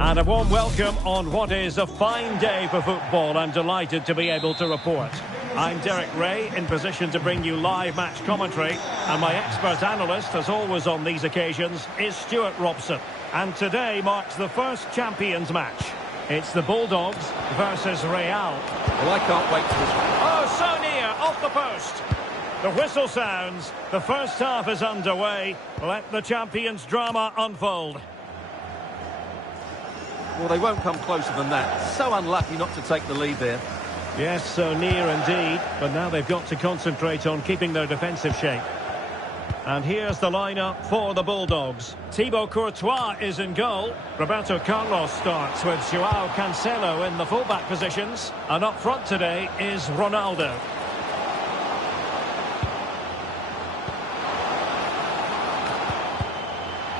And a warm welcome on what is a fine day for football. I'm delighted to be able to report. I'm Derek Ray, in position to bring you live match commentary. And my expert analyst, as always on these occasions, is Stuart Robson. And today marks the first Champions match. It's the Bulldogs versus Real. Well, I can't wait for this one. Oh, so near, off the post. The whistle sounds. The first half is underway. Let the Champions drama unfold. Well, they won't come closer than that. So unlucky not to take the lead there. Yes, so near indeed. But now they've got to concentrate on keeping their defensive shape. And here's the lineup for the Bulldogs. Thibaut Courtois is in goal. Roberto Carlos starts with Joao Cancelo in the fullback positions. And up front today is Ronaldo.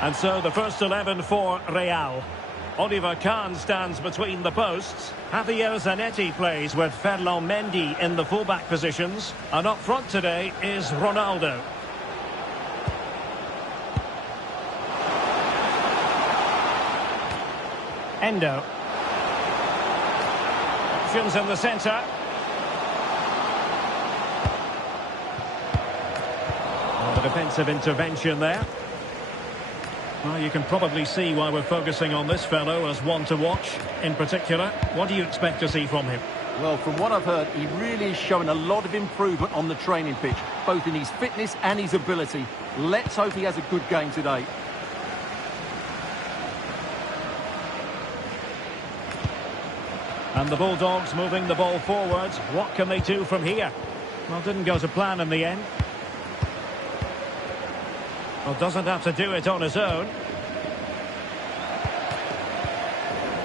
And so the first 11 for Real. Oliver Kahn stands between the posts. Javier Zanetti plays with Ferland Mendy in the fullback positions. And up front today is Ronaldo. Endo. Options in the centre. The defensive intervention there. Well, you can probably see why we're focusing on this fellow as one to watch. In particular, what do you expect to see from him? Well, from what I've heard, he really is showing a lot of improvement on the training pitch, both in his fitness and his ability. Let's hope he has a good game today. And the Bulldogs moving the ball forwards. What can they do from here? Well, didn't go to plan in the end. Well, doesn't have to do it on his own.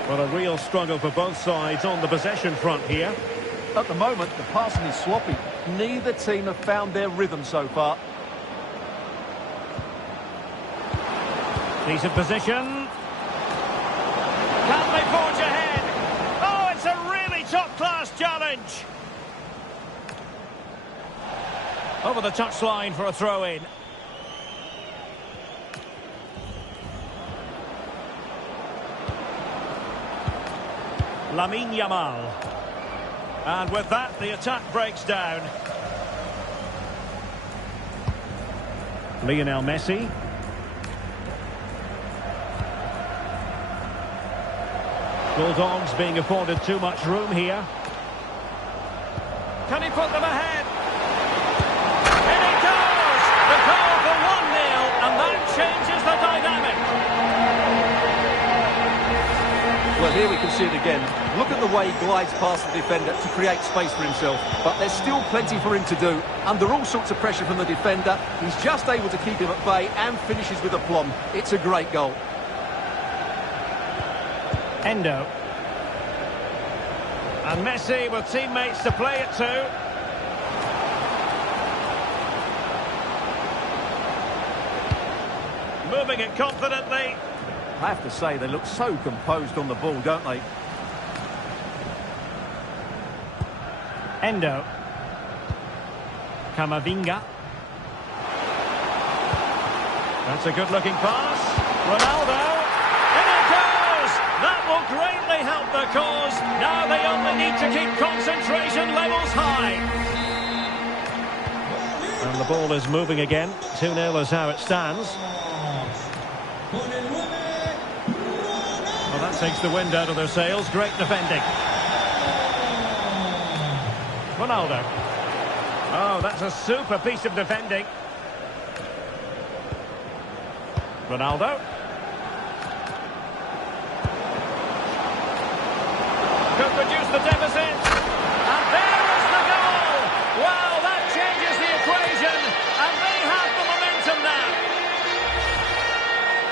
Well, a real struggle for both sides on the possession front here. At the moment, the passing is sloppy. Neither team have found their rhythm so far. Decent position. Can they forge ahead? Oh, it's a really top-class challenge. Over the touchline for a throw-in. Lamine Yamal. And with that, the attack breaks down. Lionel Messi. Bulldogs being afforded too much room here. Can he put them ahead? In it goes! The goal for 1-0, and that changes the dynamic. Well, here we can see it again. Look at the way he glides past the defender to create space for himself. But there's still plenty for him to do. Under all sorts of pressure from the defender, he's just able to keep him at bay and finishes with aplomb. It's a great goal. Endo. And Messi with teammates to play it to. Moving it confidently. I have to say, they look so composed on the ball, don't they? Endo. Camavinga. That's a good-looking pass. Ronaldo. In it goes! That will greatly help the cause. Now they only need to keep concentration levels high. And the ball is moving again. 2-0 is how it stands. Well, that takes the wind out of their sails. Great defending. Ronaldo. Oh, that's a super piece of defending. Ronaldo. Could reduce the deficit. And there is the goal. Wow, that changes the equation. And they have the momentum now.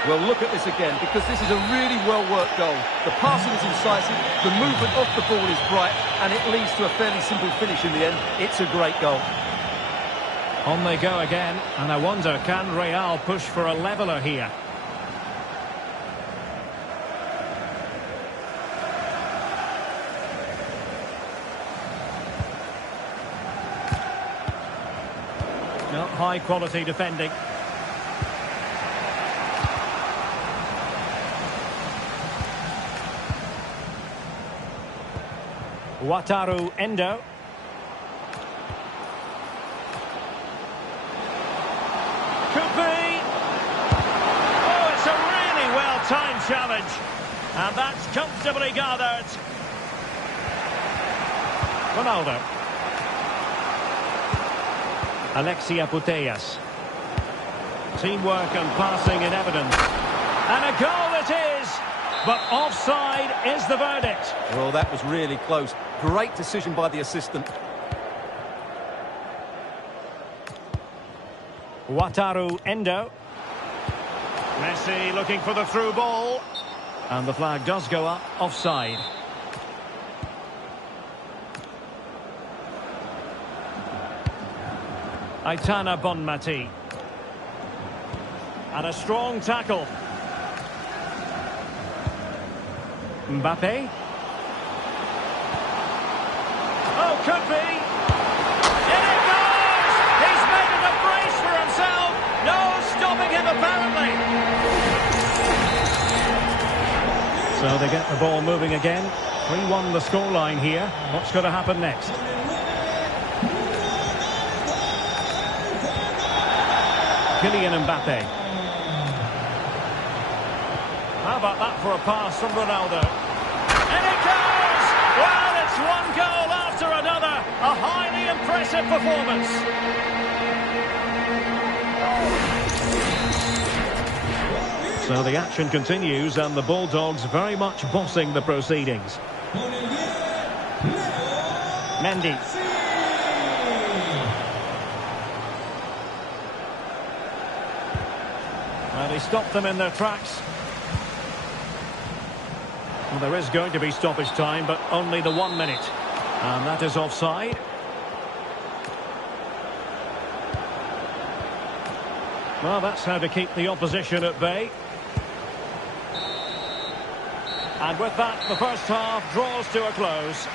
Well, look at this again, because this is a really well-worked goal. The passing is incisive, the movement off the ball is bright, and it leads to a fairly simple finish in the end. It's a great goal. On they go again, and I wonder, can Real push for a leveller here? No, high-quality defending. Wataru Endo. Could be. Oh, it's a really well-timed challenge. And that's comfortably gathered. Ronaldo. Alexia Putellas. Teamwork and passing in evidence. And a goal it is! But offside is the verdict. Well, that was really close. Great decision by the assistant. Wataru Endo. Messi looking for the through ball. And the flag does go up, offside. Aitana Bonmati. And a strong tackle. Mbappe. Oh, could be. In it goes! He's made it a brace for himself. No stopping him, apparently. So they get the ball moving again. 3-1 the scoreline here. What's going to happen next? Kylian Mbappe. How about that for a pass from Ronaldo? And it goes! Well, it's one goal after another. A highly impressive performance. So the action continues and the Bulldogs very much bossing the proceedings. Mendy. Well, he stopped them in their tracks. Well, there is going to be stoppage time, but only the 1 minute. And that is offside. Well, that's how to keep the opposition at bay. And with that, the first half draws to a close.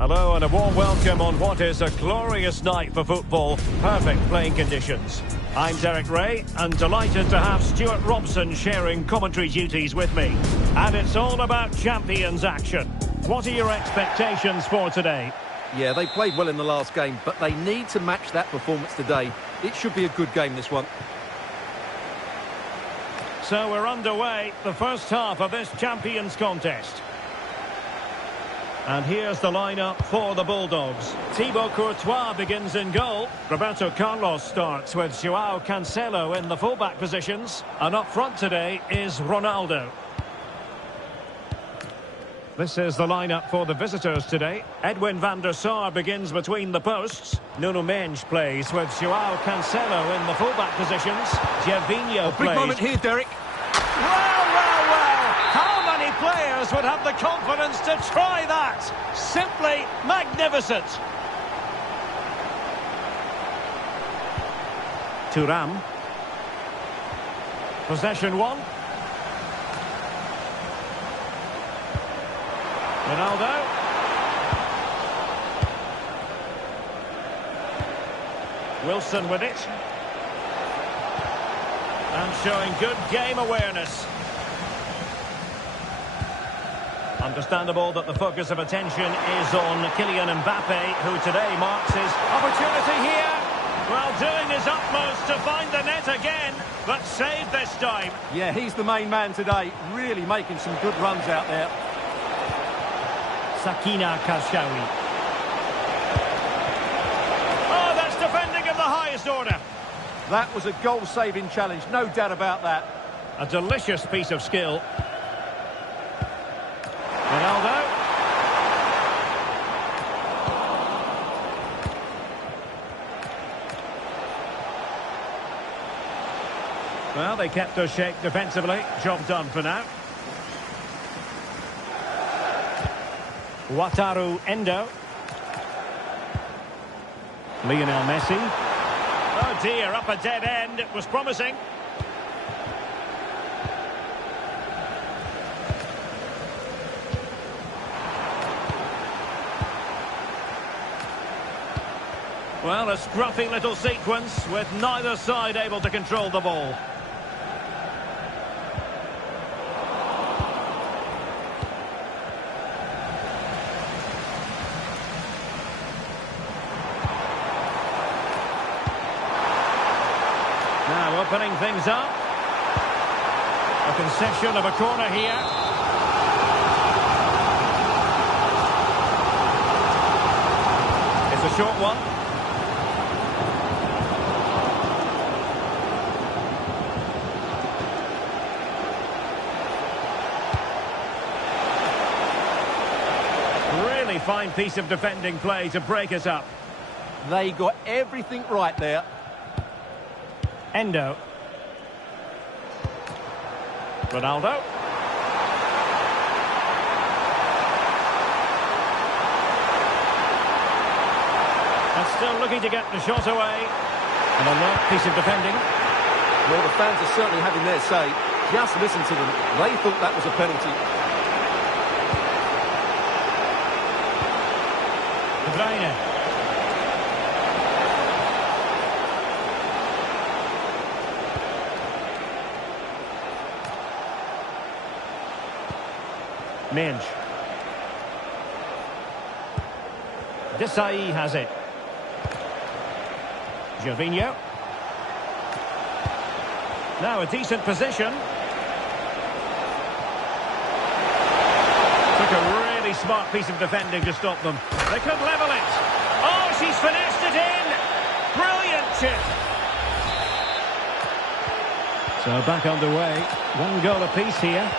Hello and a warm welcome on what is a glorious night for football. Perfect playing conditions. I'm Derek Ray and delighted to have Stuart Robson sharing commentary duties with me. And it's all about Champions action. What are your expectations for today? Yeah, they played well in the last game, but they need to match that performance today. It should be a good game, this one. So we're underway, the first half of this Champions contest. And here's the lineup for the Bulldogs. Thibaut Courtois begins in goal. Roberto Carlos starts with Joao Cancelo in the fullback positions. And up front today is Ronaldo. This is the lineup for the visitors today. Edwin van der Sar begins between the posts. Nuno Mendes plays with Joao Cancelo in the fullback positions. Gervinho plays. Big moment here, Derek. How many players would have the confidence to try that? Simply magnificent. Thuram. Possession one. Ronaldo. Wilson with it. And showing good game awareness. Understandable that the focus of attention is on Kylian Mbappe, who today marks his opportunity here. Well, doing his utmost to find the net again, but saved this time. Yeah, he's the main man today, really making some good runs out there. Sakina Karshawi. Oh, that's defending of the highest order. That was a goal-saving challenge, no doubt about that. A delicious piece of skill. Ronaldo. Well, they kept their shape defensively. Job done for now. Wataru Endo. Lionel Messi. Oh dear, up a dead end. It was promising. Well, a scruffy little sequence with neither side able to control the ball. Now opening things up. A concession of a corner here. It's a short one. Really fine piece of defending play to break us up. They got everything right there. Endo. Ronaldo. And still looking to get the shot away. An alert piece of defending. Well, the fans are certainly having their say. Just listen to them. They thought that was a penalty. De Bruyne. Minge. Desai has it. Gervinho. Now a decent position. Took a really smart piece of defending to stop them. They could level it. Oh, she's finessed it in. Brilliant chip. So back underway. One goal apiece here.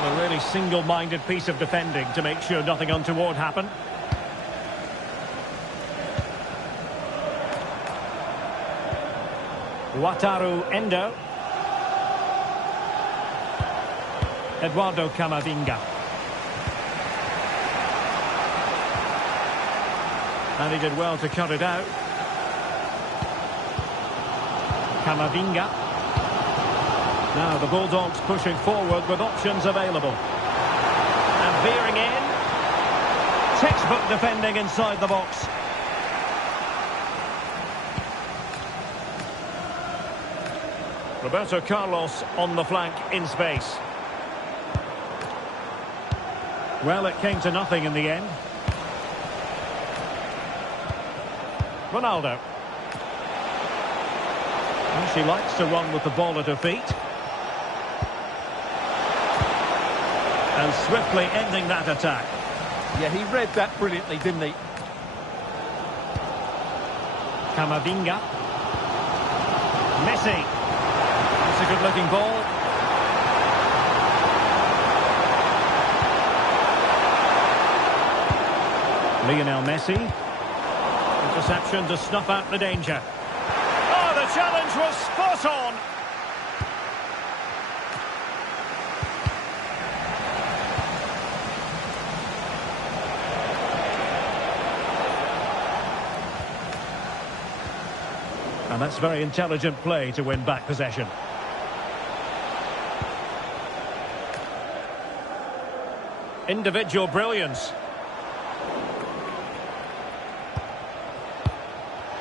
A really single-minded piece of defending to make sure nothing untoward happened. Wataru Endo. Eduardo Camavinga. And he did well to cut it out. Camavinga. Now the Bulldogs pushing forward with options available. And veering in. Textbook defending inside the box. Roberto Carlos on the flank in space. Well, it came to nothing in the end. Ronaldo. And she likes to run with the ball at her feet. And swiftly ending that attack. Yeah, he read that brilliantly, didn't he? Camavinga. Messi. It's a good-looking ball. Lionel Messi. Interception to snuff out the danger. Oh, the challenge was spot on. And that's very intelligent play to win back possession. Individual brilliance.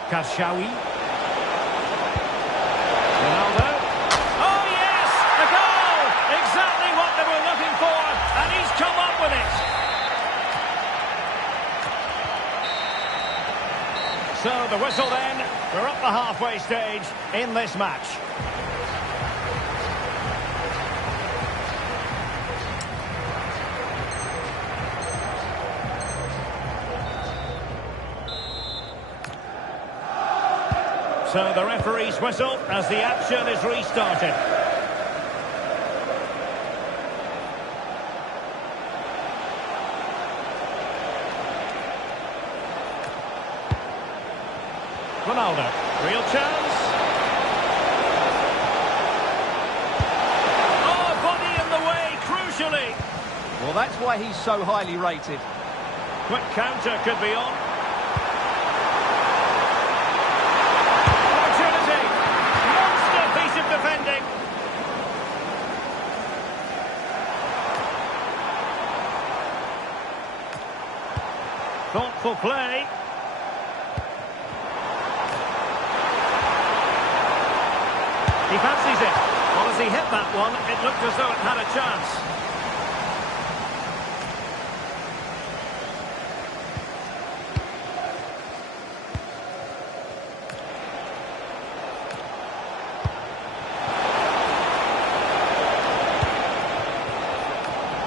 Karshawi. Ronaldo. Oh yes! A goal! Exactly what they were looking for, and he's come up with it. So the whistle then. We're up the halfway stage in this match. So the referee's whistle as the action is restarted. Ronaldo, real chance. Oh, body in the way, crucially. Well, that's why he's so highly rated. Quick counter could be on. Piece of defending. Thoughtful play. He fancies it. Well, as he hit that one, it looked as though it had a chance.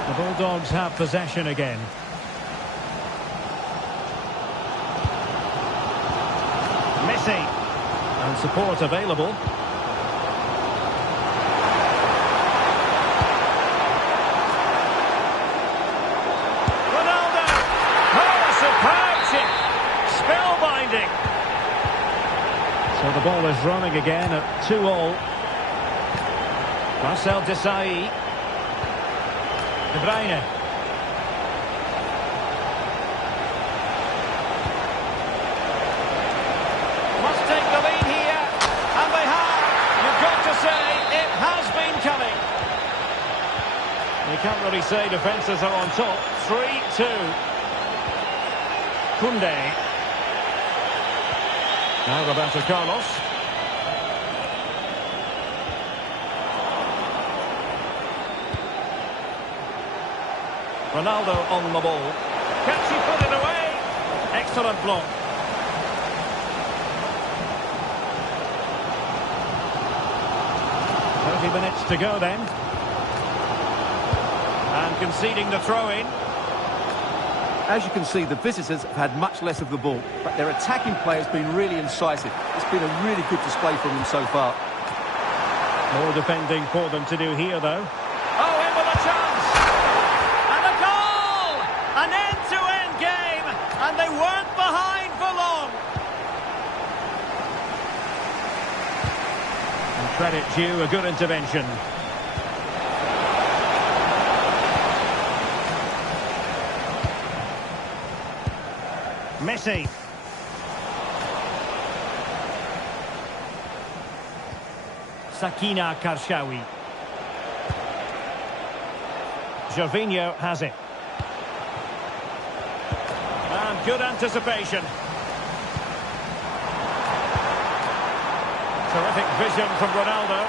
The Bulldogs have possession again. Messi. And support available. Ronaldo! Oh, superb chip! Spellbinding! So the ball is running again at 2-all. Marcel Desailly. De Bruyne. Must take the lead here, and they have. You've got to say, it has been coming. You can't really say defences are on top. 3-2. Koundé. Now Roberto Carlos. Ronaldo on the ball. Can she put it away? Excellent block. Minutes to go then. And conceding the throw-in. As you can see, the visitors have had much less of the ball, but their attacking play has been really incisive. It's been a really good display from them so far. More defending for them to do here, though. Oh, in with a chance! And a goal! An end-to-end game, and they weren't behind for long. And credit due, a good intervention. Messi. Sakina Karshawi. Gervinho has it. And good anticipation. Terrific vision from Ronaldo.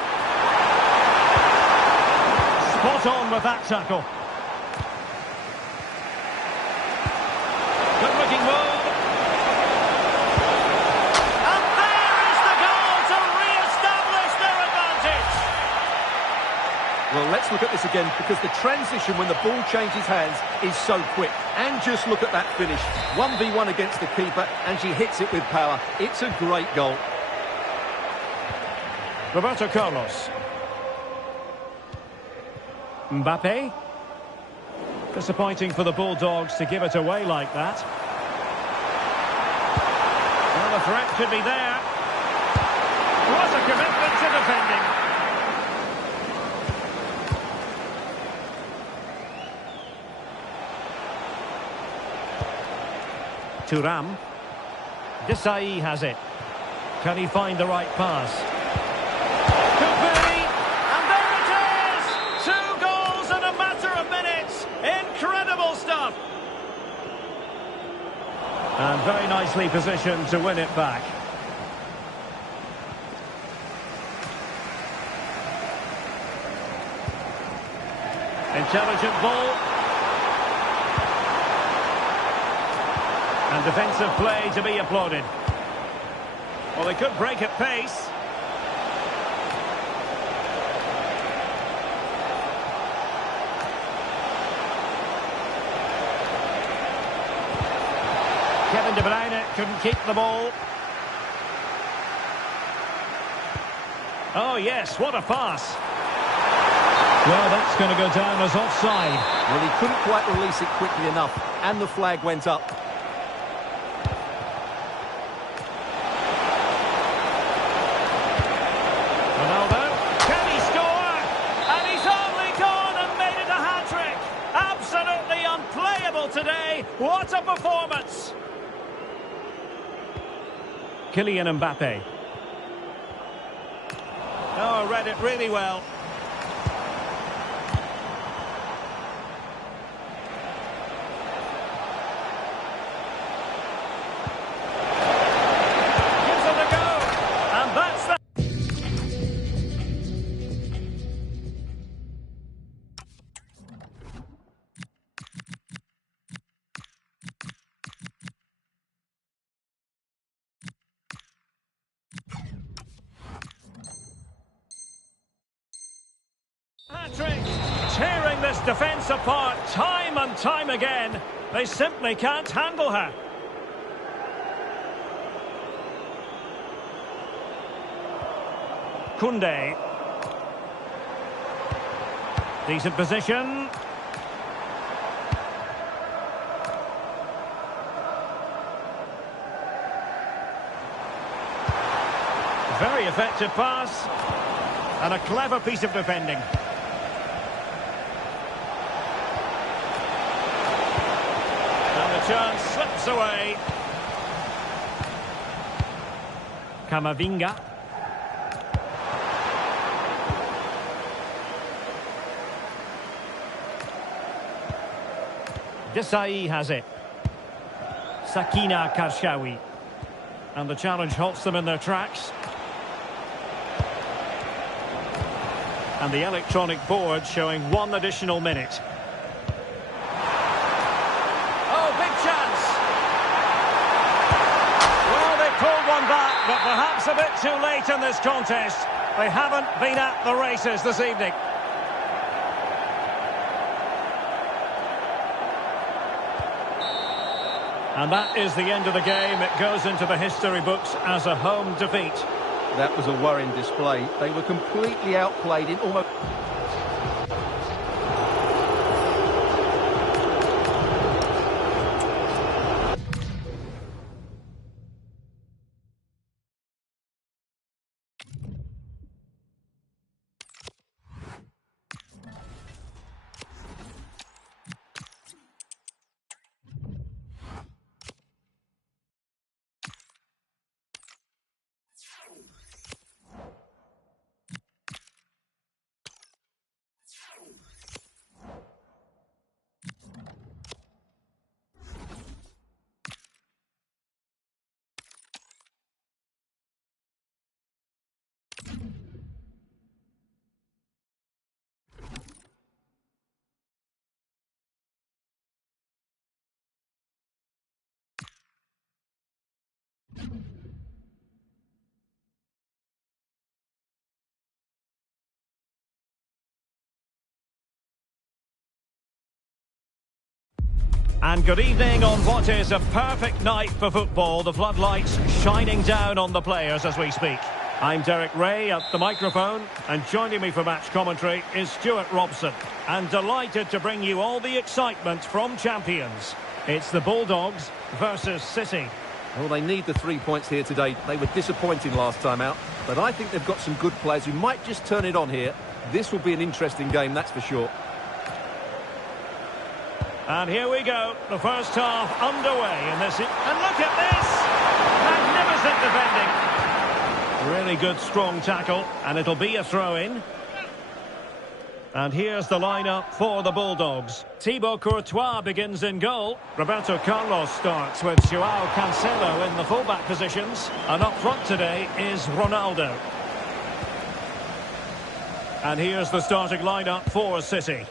Spot on with that tackle. Good looking move. And there is the goal to re-establish their advantage. Well, let's look at this again, because the transition when the ball changes hands is so quick. And just look at that finish. 1v1 against the keeper, and she hits it with power. It's a great goal. Roberto Carlos. Mbappe. Disappointing for the Bulldogs to give it away like that. Well, the threat could be there. What a commitment to defending. Thuram. Desailly has it. Can he find the right pass? Could be! And there it is! 2 goals in a matter of minutes! Incredible! And very nicely positioned to win it back. Intelligent ball. And defensive play to be applauded. Well, they could break at pace. Kevin De Bruyne couldn't keep the ball. Oh, yes, what a pass. Well, that's going to go down as offside. Well, he couldn't quite release it quickly enough, and the flag went up. Ronaldo, can he score? And he's only gone and made it a hat-trick. Absolutely unplayable today. What a performance. Kylian Mbappe. Oh, read it really well. Gives it a go. And that's the... Hat-trick, tearing this defence apart time and time again. They simply can't handle her. Koundé. Decent position. Very effective pass. And a clever piece of defending. Chance slips away. Camavinga. Desai has it. Sakina Karshawi. And the challenge halts them in their tracks. And the electronic board showing 1 additional minute. But perhaps a bit too late in this contest. They haven't been at the races this evening. And that is the end of the game. It goes into the history books as a home defeat. That was a worrying display. They were completely outplayed in almost... And good evening on what is a perfect night for football. The floodlights shining down on the players as we speak. I'm Derek Ray at the microphone, and joining me for match commentary is Stuart Robson. And delighted to bring you all the excitement from champions. It's the Bulldogs versus City. Well, they need the 3 points here today. They were disappointing last time out, but I think they've got some good players who might just turn it on here. This will be an interesting game, that's for sure. And here we go, the first half underway in this. And look at this! Magnificent defending. Really good, strong tackle, and it'll be a throw-in. And here's the lineup for the Bulldogs. Thibaut Courtois begins in goal. Roberto Carlos starts with Joao Cancelo in the fullback positions. And up front today is Ronaldo. And here's the starting lineup for City.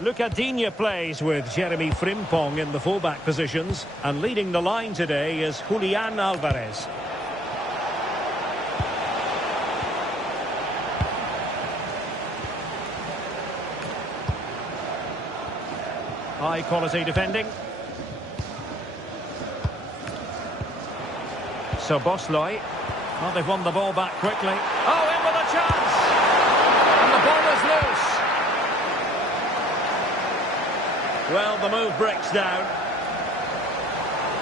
Lucas Digne plays with Jeremy Frimpong in the fullback positions. And leading the line today is Julian Alvarez. High quality defending. So Bosley. Well, they've won the ball back quickly. Oh, in with a chance! And the ball is loose. Well, the move breaks down.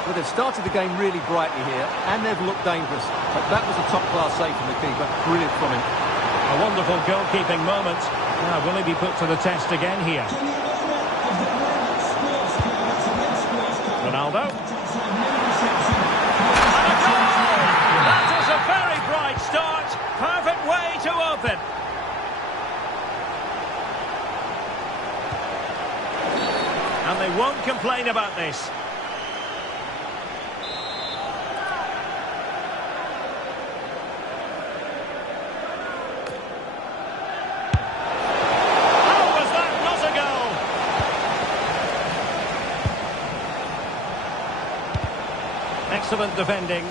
Well, they've started the game really brightly here, and they've looked dangerous. But that was a top-class save from the keeper. Brilliant from him. A wonderful goalkeeping moment. Now, will he be put to the test again here? Ronaldo. And a goal! That is a very bright start. Perfect way to open. And they won't complain about this. Excellent defending.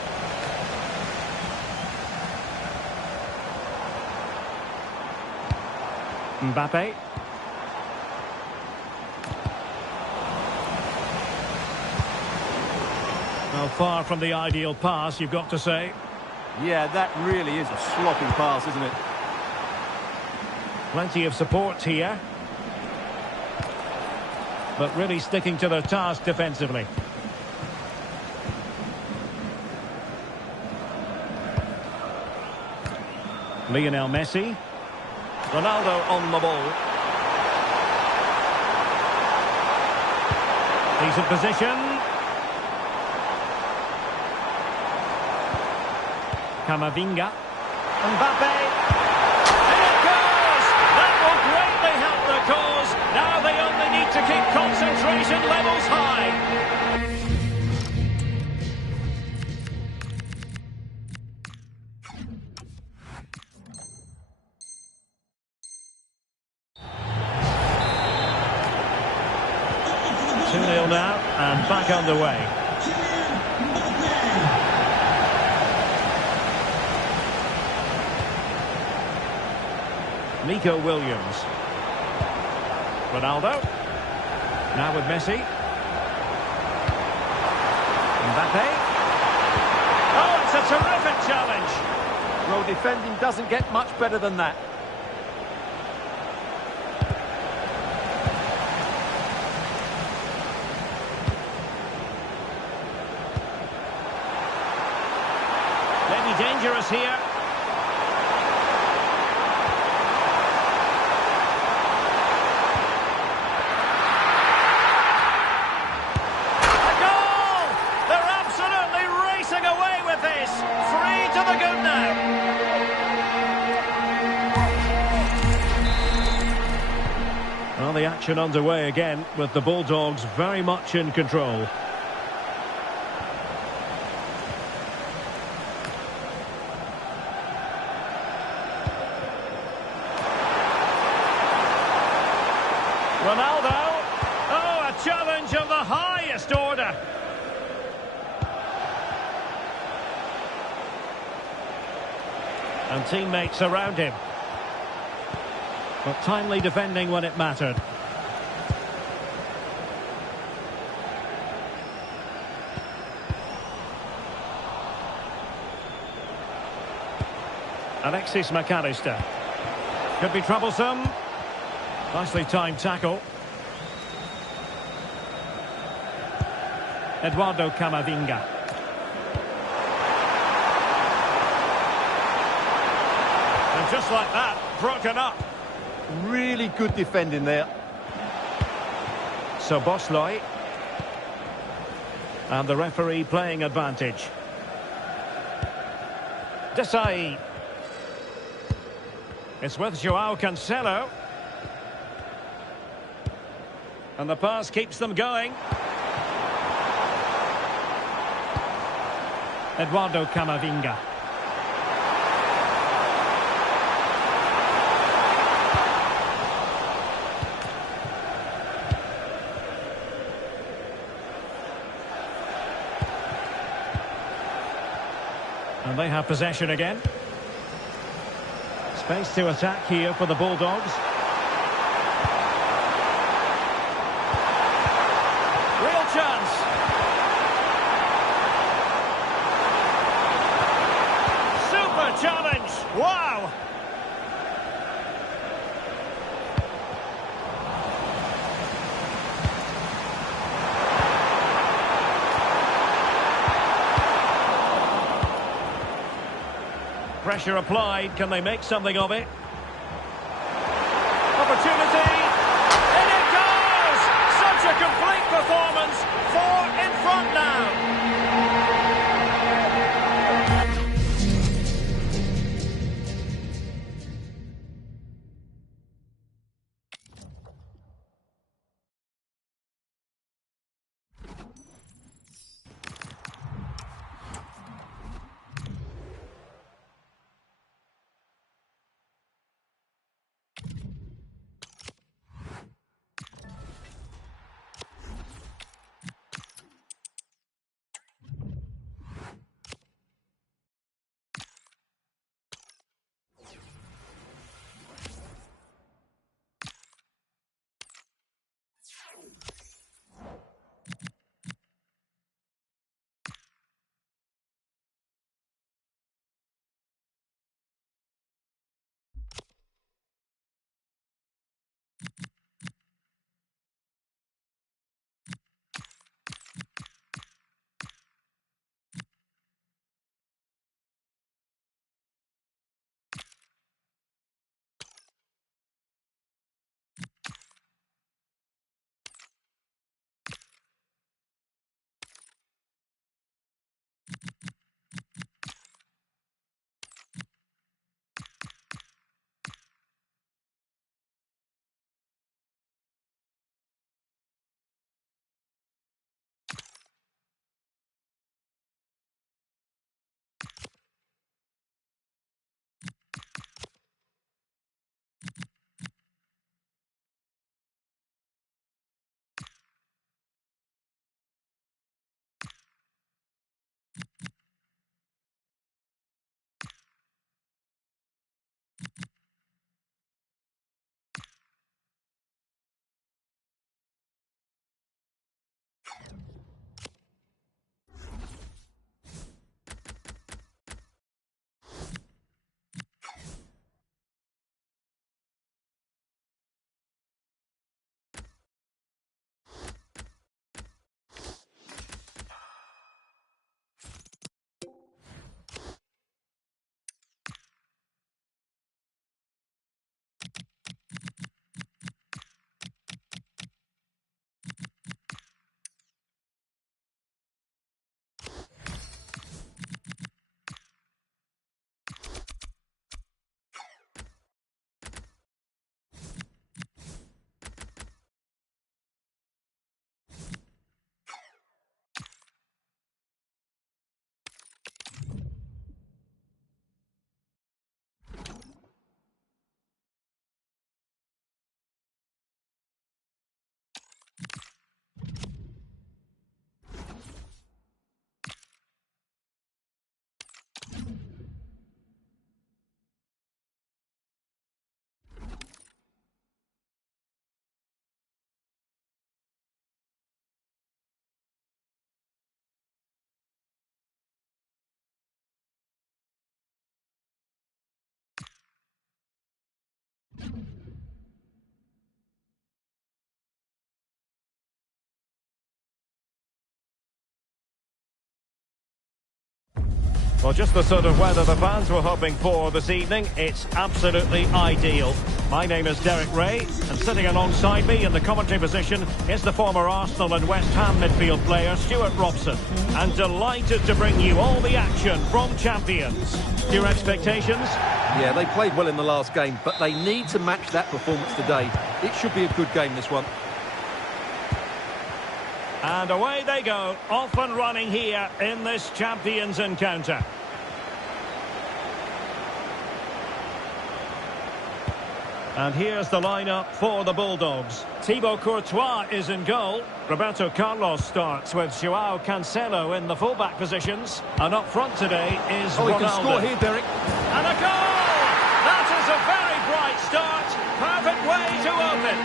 Mbappe. Well, far from the ideal pass, you've got to say. Yeah, that really is a sloppy pass, isn't it? Plenty of support here. But really sticking to their task defensively. Lionel Messi. Ronaldo on the ball. Decent position. Camavinga. Mbappe. And it goes! That will greatly help the cause. Now they only need to keep concentration levels high. 2-0 now, and back underway. Nico Williams. Ronaldo. Now with Messi. Mbappe. Oh, it's a terrific challenge. Well, defending doesn't get much better than that. Maybe dangerous here. A goal! They're absolutely racing away with this. 3 to the good now. Well, the action underway again with the Bulldogs very much in control. Ronaldo. Oh, a challenge of the highest order. And teammates around him. But timely defending when it mattered. Alexis McAllister. Could be troublesome. Nicely timed tackle. Eduardo Camavinga. And just like that, broken up. Really good defending there. So Bosley. And the referee playing advantage. Desai. It's with Joao Cancelo. And the pass keeps them going. Eduardo Camavinga. And they have possession again. Space to attack here for the Bulldogs. Real chance. Super challenge. Wow. Pressure applied. Can they make something of it? Opportunity. In it goes! Such a complete performance. 4 in front now. Well, just the sort of weather the fans were hoping for this evening. It's absolutely ideal. My name is Derek Ray, and sitting alongside me in the commentary position is the former Arsenal and West Ham midfield player, Stuart Robson. And delighted to bring you all the action from Champions. Your expectations? Yeah, they played well in the last game, but they need to match that performance today. It should be a good game, this one. And away they go, off and running here in this Champions encounter. And here's the lineup for the Bulldogs. Thibaut Courtois is in goal. Roberto Carlos starts with Joao Cancelo in the fullback positions. And up front today is Ronaldo. Oh, he can score here, Derek. And a goal! That is a very bright start. Perfect way to open.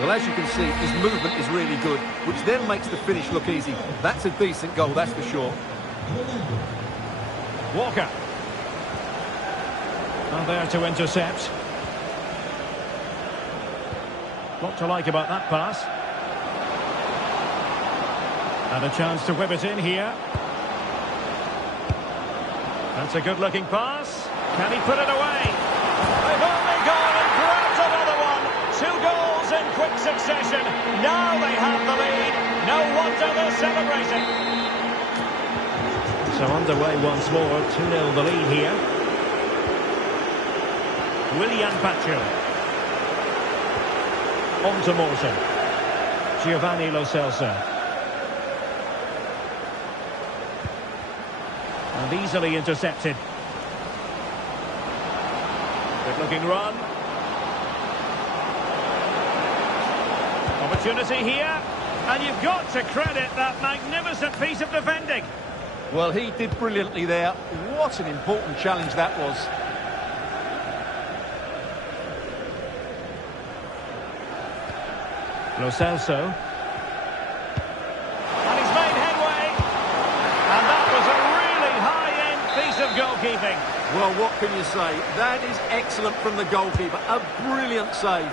Well, as you can see, his movement is really good, which then makes the finish look easy. That's a decent goal, that's for sure. Walker. And there to intercept. What to like about that pass. And a chance to whip it in here. That's a good-looking pass. Can he put it away? They've only gone and grabbed another one. 2 goals in quick succession. Now they have the lead. No wonder they're celebrating. So underway once more. 2-0 the lead here. Willian Pacho. On to Morton. Giovanni Lo Celso. And easily intercepted. Good looking run. Opportunity here. And you've got to credit that magnificent piece of defending. Well, he did brilliantly there. What an important challenge that was. Lo Celso. And he's made headway. And that was a really high-end piece of goalkeeping. Well, what can you say? That is excellent from the goalkeeper. A brilliant save.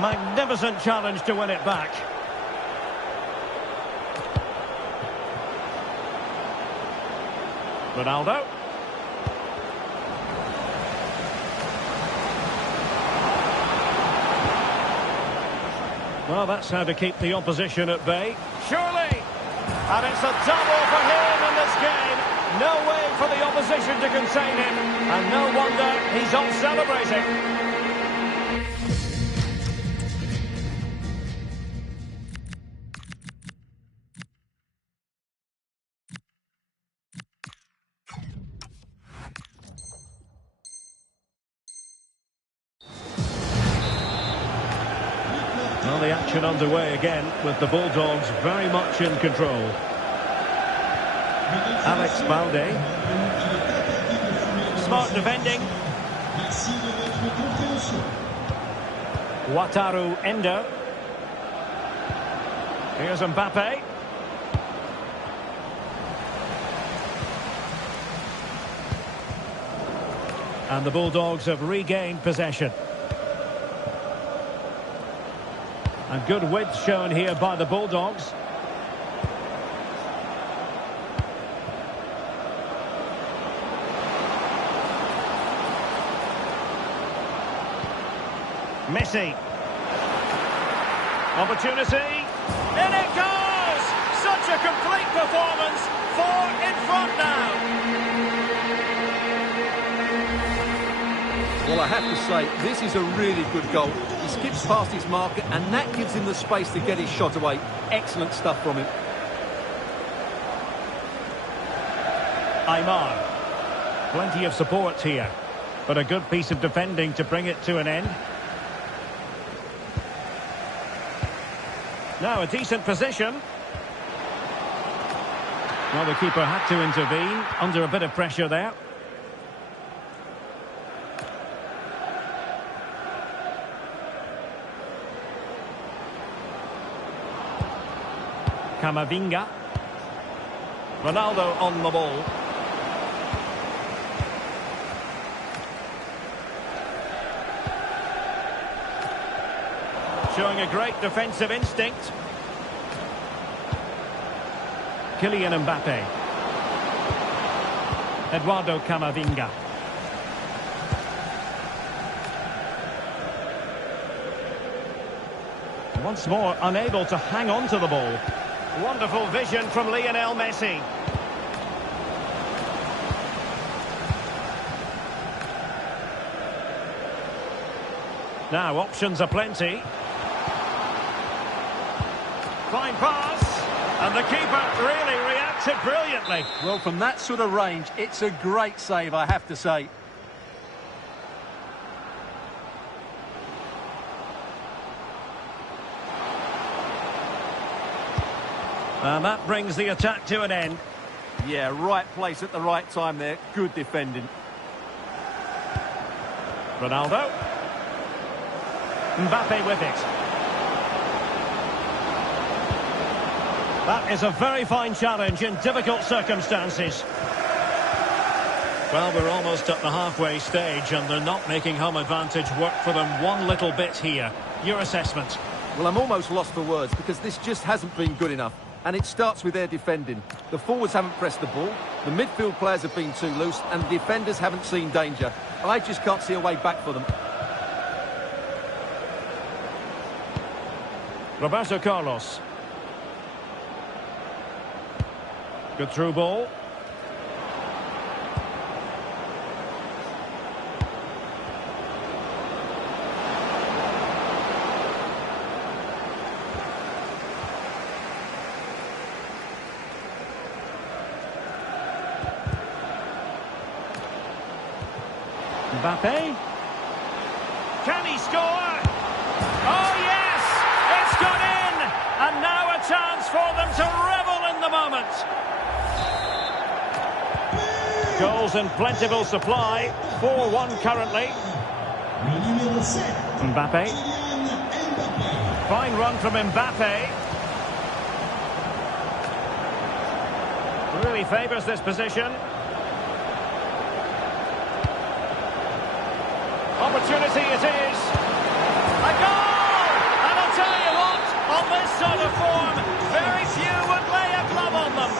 Magnificent challenge to win it back. Ronaldo. Well, that's how to keep the opposition at bay. Surely! And it's a double for him in this game. No way for the opposition to contain him. And no wonder he's off celebrating. Well, the action underway again with the Bulldogs very much in control. Alex Balde. Smart defending. Wataru Endo. Here's Mbappe. And the Bulldogs have regained possession. And good width shown here by the Bulldogs. Messi. Opportunity. In it goes! Such a complete performance. 4 in front now. Well, I have to say, this is a really good goal. He skips past his marker, and that gives him the space to get his shot away. Excellent stuff from him. Aymar. Plenty of support here, but a good piece of defending to bring it to an end. Now a decent position. Well, the keeper had to intervene under a bit of pressure there. Camavinga. Ronaldo on the ball. Showing a great defensive instinct. Kylian Mbappe. Eduardo Camavinga. Once more unable to hang on to the ball. Wonderful vision from Lionel Messi. Now, options are plenty. Fine pass. And the keeper really reacted brilliantly. Well, from that sort of range, it's a great save, I have to say. And that brings the attack to an end. Yeah, right place at the right time there. Good defending. Ronaldo. Mbappe with it. That is a very fine challenge in difficult circumstances. Well, we're almost at the halfway stage and they're not making home advantage work for them one little bit here. Your assessment? Well, I'm almost lost for words because this just hasn't been good enough. And it starts with their defending. The forwards haven't pressed the ball, the midfield players have been too loose, and the defenders haven't seen danger. I just can't see a way back for them. Roberto Carlos. Good through ball. Mbappe. Can he score? Oh, yes! It's gone in! And now a chance for them to revel in the moment. Goals in plentiful supply. 4-1 currently. Mbappe. Fine run from Mbappe. Really favours this position. Opportunity it is. A goal! And I'll tell you what, on this sort of form, very few would lay a glove on them.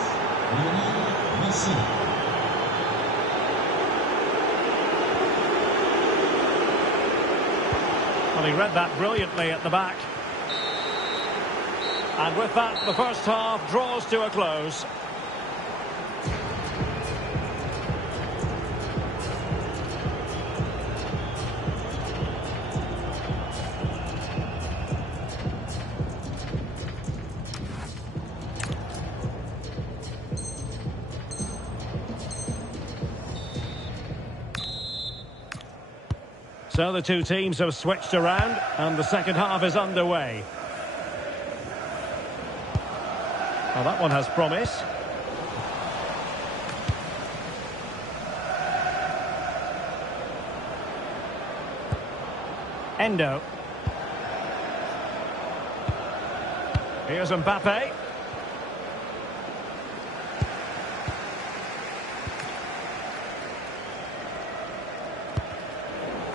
Well, he read that brilliantly at the back. And with that, the first half draws to a close. So the two teams have switched around and the second half is underway. Well, that one has promise. Endo. Here's Mbappe.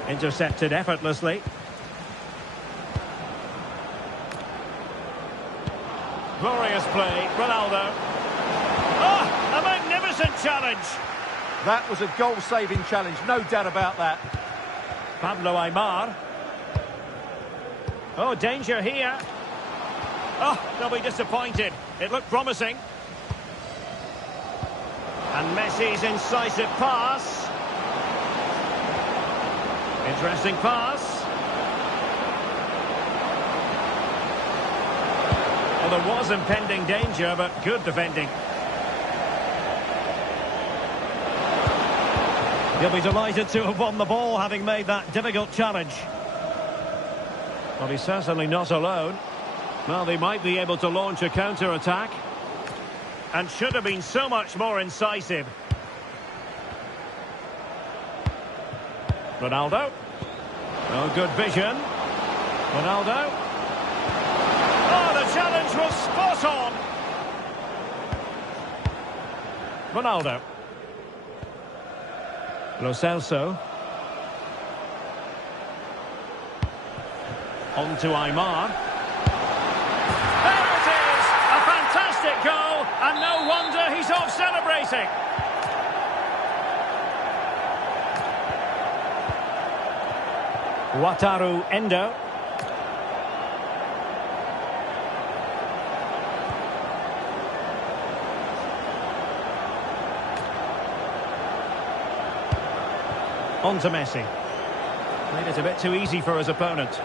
Intercepted effortlessly. Glorious play, Ronaldo. Oh, a magnificent challenge. That was a goal-saving challenge, no doubt about that. Pablo Aimar. Oh, danger here. Oh, they'll be disappointed. It looked promising. And Messi's incisive pass. Interesting pass. Well, there was impending danger, but good defending. He'll be delighted to have won the ball, having made that difficult challenge. Well, he's certainly not alone. Well, they might be able to launch a counter-attack. And should have been so much more incisive. Ronaldo. Oh, good vision. Ronaldo. Oh, the challenge was spot on. Ronaldo. Lo Celso. On to Aimar. There it is! A fantastic goal, and no wonder he's off celebrating. Wataru Endo. On to Messi. Made it a bit too easy for his opponent.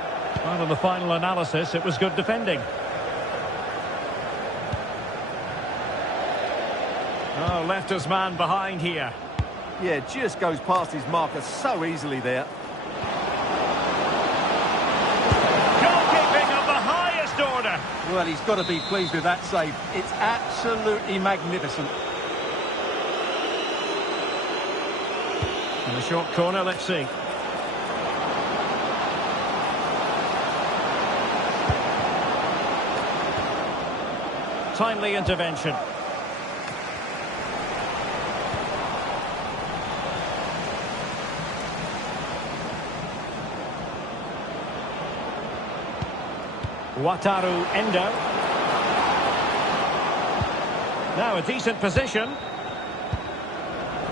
Well, in the final analysis, it was good defending. Oh, left his man behind here. Yeah, just goes past his marker so easily there. Goalkeeping of the highest order. Well, he's got to be pleased with that save. It's absolutely magnificent. In the short corner, let's see. Timely intervention. Wataru Endo. Now a decent position.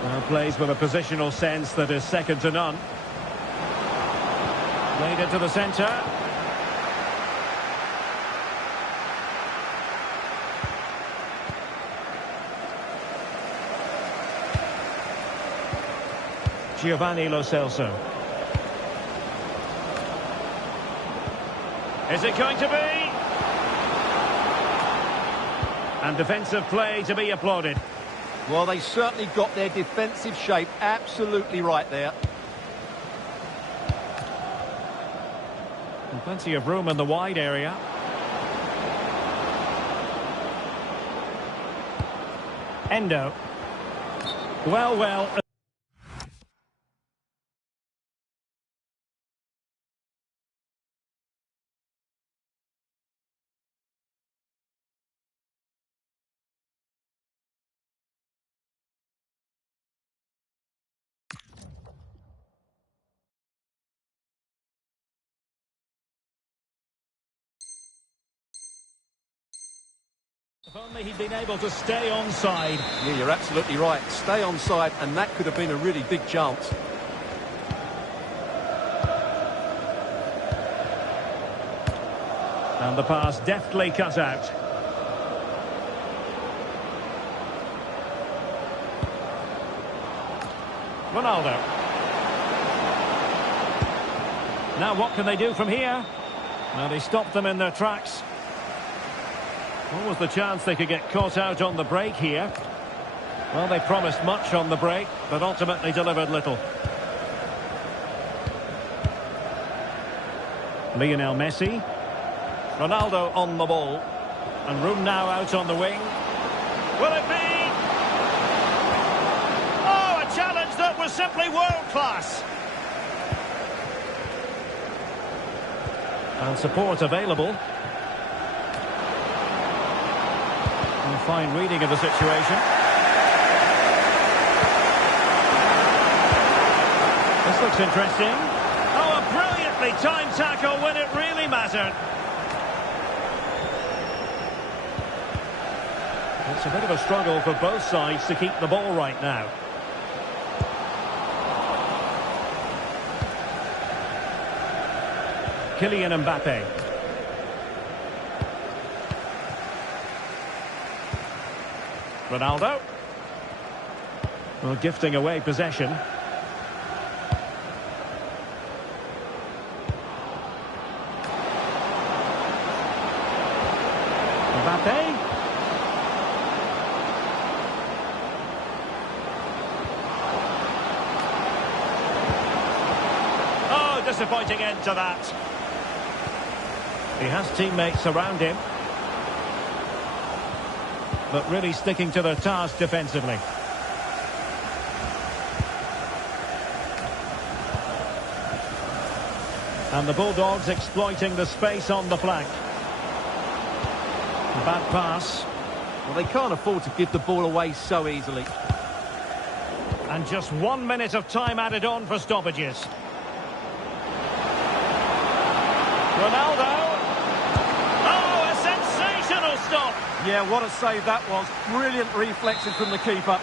Well, plays with a positional sense that is second to none. Laid into the centre. Giovanni Lo Celso. Is it going to be? And defensive play to be applauded. Well, they certainly got their defensive shape absolutely right there. And plenty of room in the wide area. Endo. Well. If only he'd been able to stay onside. Yeah, you're absolutely right. Stay onside, and that could have been a really big chance. And the pass deftly cut out. Ronaldo. Now what can they do from here? Well, they stopped them in their tracks. What was the chance they could get caught out on the break here? Well, they promised much on the break, but ultimately delivered little. Lionel Messi. Ronaldo on the ball. And room now out on the wing. Will it be? Oh, a challenge that was simply world-class. And support available. And a fine reading of the situation. This looks interesting. Oh, a brilliantly timed tackle when it really mattered. It's a bit of a struggle for both sides to keep the ball right now. Kylian Mbappe. Ronaldo. Well, gifting away possession. Mbappe. Oh, disappointing end to that. He has teammates around him, but really sticking to their task defensively. And the Bulldogs exploiting the space on the flank. Bad pass. Well, they can't afford to give the ball away so easily. And just 1 minute of time added on for stoppages. Ronaldo. Oh, a sensational stop. Yeah, what a save that was. Brilliant reflexes from the keeper.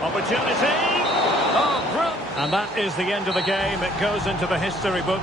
Opportunity. Oh, brilliant. And that is the end of the game. It goes into the history book.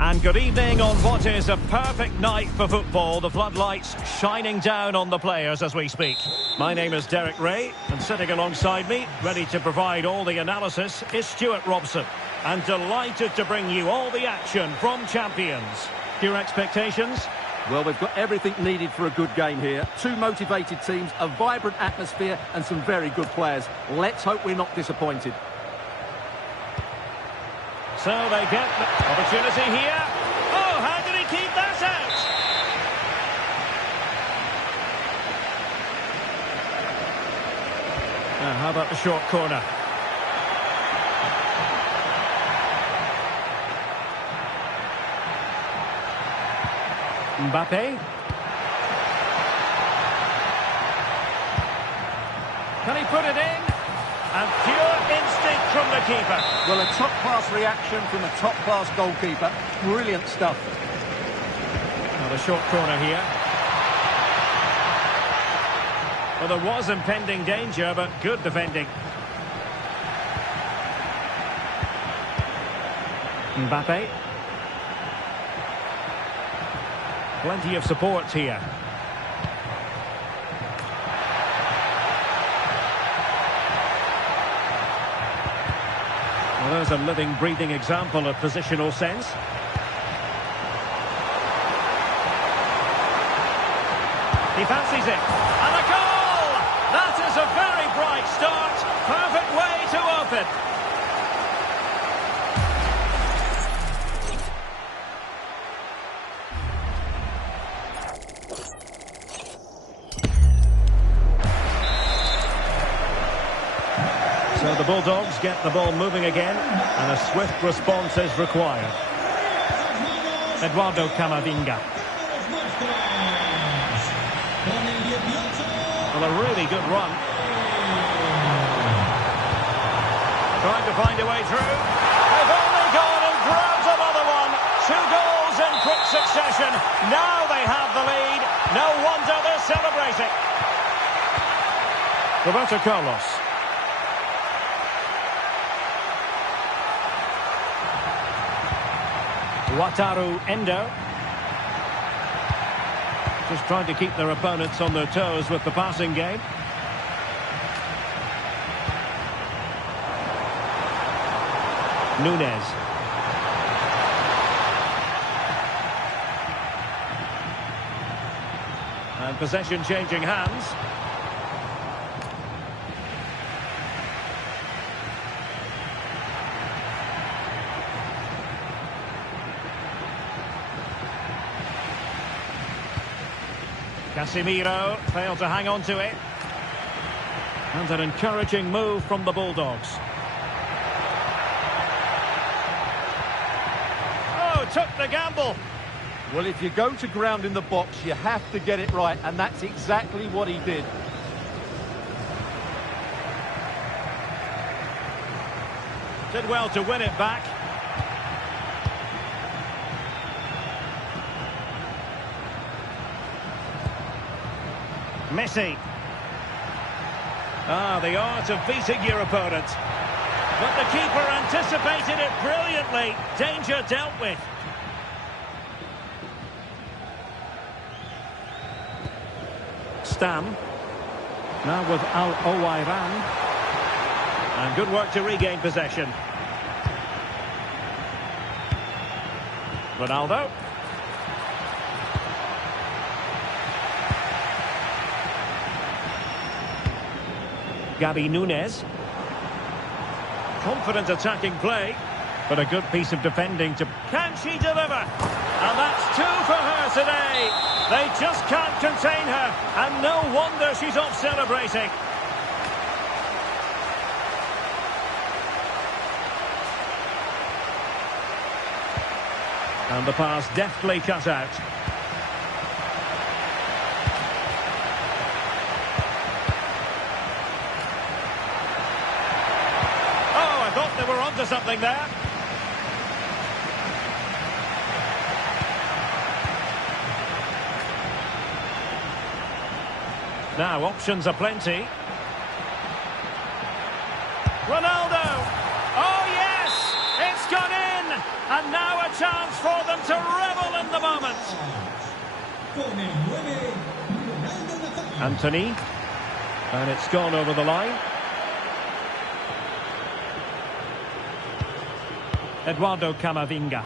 And good evening on what is a perfect night for football. The floodlights shining down on the players as we speak. My name is Derek Ray, and sitting alongside me, ready to provide all the analysis, is Stuart Robson. And delighted to bring you all the action from Champions. Your expectations? Well, we've got everything needed for a good game here. Two motivated teams, a vibrant atmosphere and some very good players. Let's hope we're not disappointed. So they get the opportunity here. Oh, how did he keep that out? Now, how about the short corner? Mbappe. Can he put it in? And pure instinct from the keeper. Well, a top-class reaction from a top-class goalkeeper. Brilliant stuff. Now the short corner here. Well, there was impending danger, but good defending. Mbappe. Plenty of support here. Well, there's a living, breathing example of positional sense. He fancies it. And a goal! That is a very bright start. Perfect way to open. So the Bulldogs get the ball moving again, and a swift response is required. Eduardo Camavinga. Well, a really good run. Trying to find a way through. They've only gone and grabbed another one. 2 goals in quick succession. Now they have the lead. No wonder they're celebrating. Roberto Carlos. Wataru Endo. Just trying to keep their opponents on their toes with the passing game. Nunez. And possession changing hands. Casemiro failed to hang on to it. And an encouraging move from the Bulldogs. Oh, took the gamble. Well, if you go to ground in the box, you have to get it right, and that's exactly what he did. Did well to win it back. Messi. Ah, the art of beating your opponent. But the keeper anticipated it brilliantly. Danger dealt with. Stam. Now with Al Owairan. And good work to regain possession. Ronaldo. Gabi Nunez. Confident attacking play, but a good piece of defending to... Can she deliver? And that's 2 for her today. They just can't contain her, and no wonder she's off celebrating. And the pass deftly cut out. I thought they were onto something there. Now options are plenty. Ronaldo! Oh yes! It's gone in! And now a chance for them to revel in the moment. Anthony. And it's gone over the line. Eduardo Camavinga.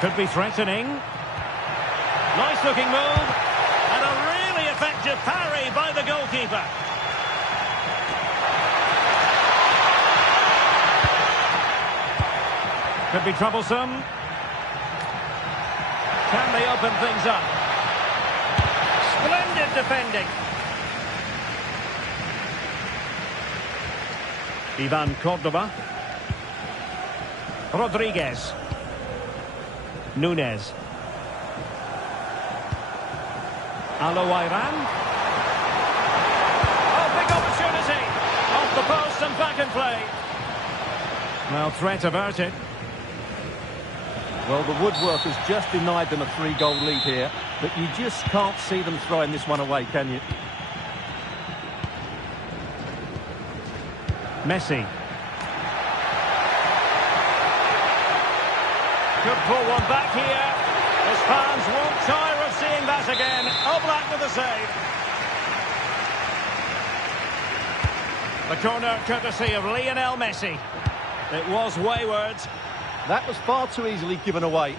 Could be threatening. Nice looking move. And a really effective parry by the goalkeeper. Could be troublesome. Can they open things up? Splendid defending. Ivan Cordoba. Rodriguez. Nunes. Aloairan. Oh, big opportunity. Off the post and back in play. Well, threat averted. Well, the woodwork has just denied them a 3-goal lead here, but you just can't see them throwing this one away, can you? Messi. Could pull one back here. His fans won't tire of seeing that again. Oblak with the save. The corner courtesy of Lionel Messi. It was wayward. That was far too easily given away.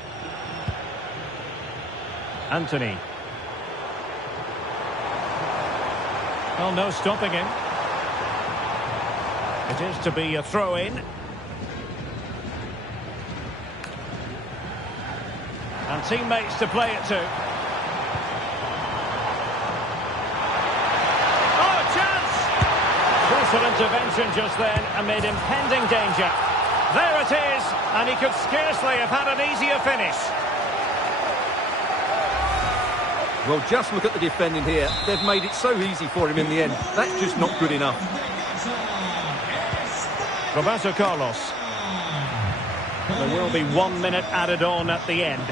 Anthony. Well, no stopping him. It is to be a throw-in. And teammates to play it to. Oh, a chance! Crucial intervention just then amid impending danger. There it is, and he could scarcely have had an easier finish. Well, just look at the defending here. They've made it so easy for him in the end. That's just not good enough. Roberto Carlos. There will be 1 minute added on at the end.